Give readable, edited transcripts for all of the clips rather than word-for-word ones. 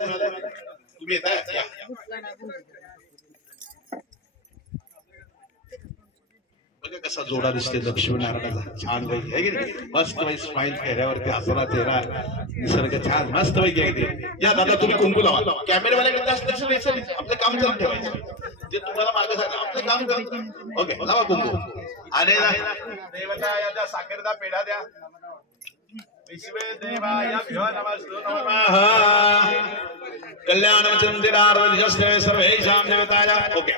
तुम्ही येताय या बघा कसा जोडा दिसते लक्ष्मीनारायणाचा छान पैकी आहे की नाही मस्त पैकी स्माइल चेहऱ्यावरती हसरा चेहरा निसर्ग छान मस्त पैकी आहे ते या दादा तुम्ही कुंकू लावा कॅमेरावाल्याकडे जास्त लक्ष द्यायचं आपलं काम चालू ठेवायचं जे तुम्हाला मागे सांगा आपलं काम करतो ओके लावा कुंकू आणि देवता या साखरदा पेढा द्या विश्वे देवायभ्यो नमः कल्याणचंद्रार्धजस्ते सर्वेषां देवताय ओके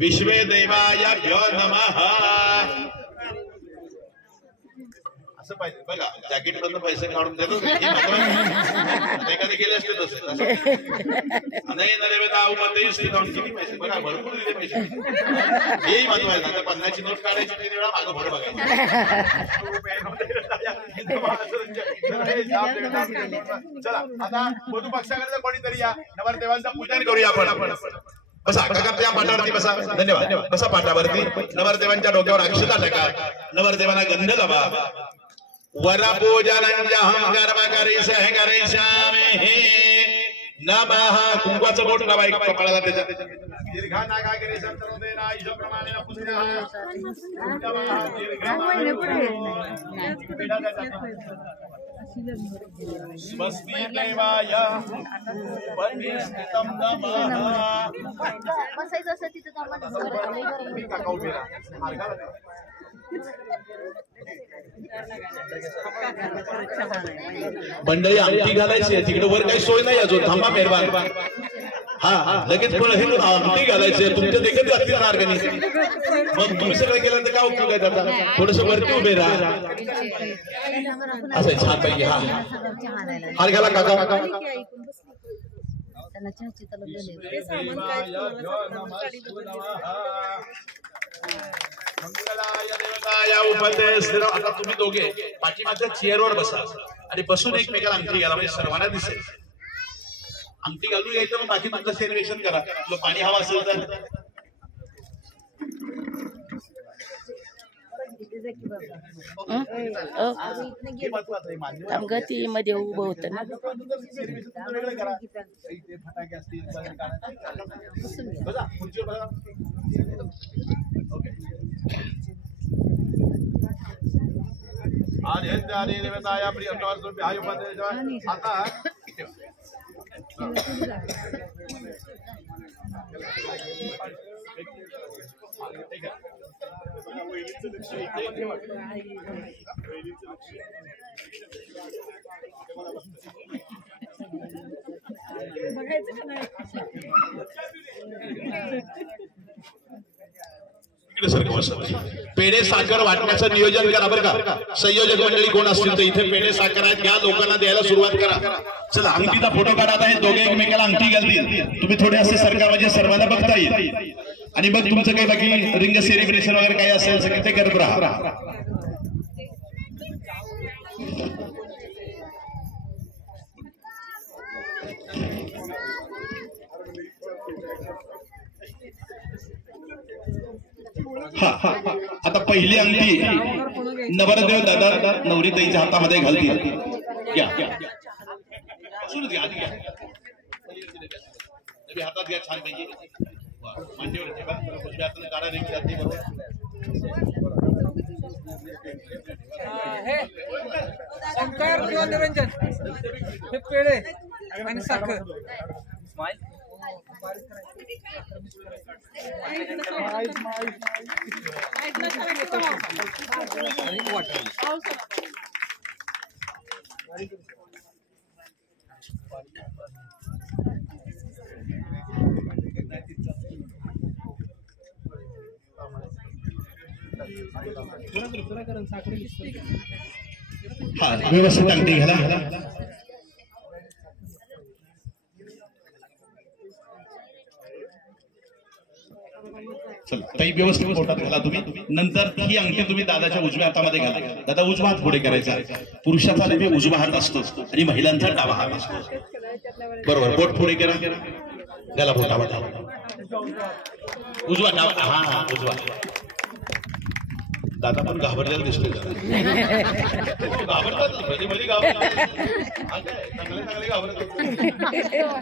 विश्वे देवायभ्यो नमः असं पाहिजे बघा जॅकेट मधून पैसे काढून देतो एखादी गेले असते तसे नाही ना देवता उपदेश किती पैसे बघा भरपूर दिले पैसे हेही महत्वाचं आता 50 ची नोट काढायची तीन वेळा मागं भर चला आता वधू पक्षाकडे कोणीतरी या नवरदेवांचा पूजन करूया आपण बसा काका पाठावरती बसा धन्यवाद बसा पाठावरती नवरदेवांच्या डोक्यावर अक्षता टाका नवरदेवांना गंध लावा वरपूजनं गर्भकरी सहकरिष्यामि नमः कुंकवाचं बोट लावा एक कपाळाला त्याच्या दीर्घा नागागिरी संतरोदेना ईशप्रमाणेन पुत्रः स्वस्ति देवाय उपदिष्टितं नमः बसायचं असं तिथं मंडळी अंगठी घालायची तिकडे वर काही सोय नाही अजून थांबा मेहरबान हा लगेच पण हे अंगठी घालायची तुमच्या देखत असतील मार्गाने मग तुम्ही सगळं केल्यानंतर काय उपयोग आहे त्याचा थोडस वरती उभे राहा असं छान पैकी हा हार घाला काका मंगलाय देवताय उपदेश आता तुम्ही दोघे पाठीमागच्या चेअरवर बसा आणि बसून एकमेकाला अंगठी घाला म्हणजे सर्वांना दिसेल अंगठी घालून यायचं मग बाकी तुमचं सेलिब्रेशन करा तुला पाणी हवं असेल तर गती मध्ये उभं होतं ना फटाके असतील आधी देवताया प्रिय आता पेढे साखर वाटण्याचं नियोजन करा बरं का संयोजक मंडळी कोण असतील तर इथे पेढे साखर आहेत घ्या लोकांना द्यायला सुरुवात करा चला अंगठीचा फोटो काढत आहे दोघे एकमेकाला अंगठी घालतील तुम्ही थोडे असे सरकार म्हणजे सर्वांना बघता येईल आणि मग तुमचं काही बाकी रिंग सेलिब्रेशन वगैरे काही असेल सगळं ते करत राहा आता पहिली अंगठी नवरदेव दादा नवरीताईच्या हातामध्ये घालतील या हातात घ्या छान पैकी मांडीवर ठेवा काढा रिंग जाते शंकर निरंजन हे पेढे आणि साखर हा व्यवस्थित अंगठी घाला काही व्यवस्थित पोटात घाला तुम्ही नंतर ही अंगठी तुम्ही दादाच्या उजव्या हातामध्ये घाला दादा उजवा हात पुढे करायचा पुरुषाचा नेहमी उजवा हात असतो आणि महिलांचा डावा हात असतो बरोबर बोट पुढे करा त्याला बोटामध्ये उजवा डावा हा उजवा दादा पण घाबरलेला दिसतोय घाबरतात भली भली घाबरतात हा काय चांगले चांगले घाबरतात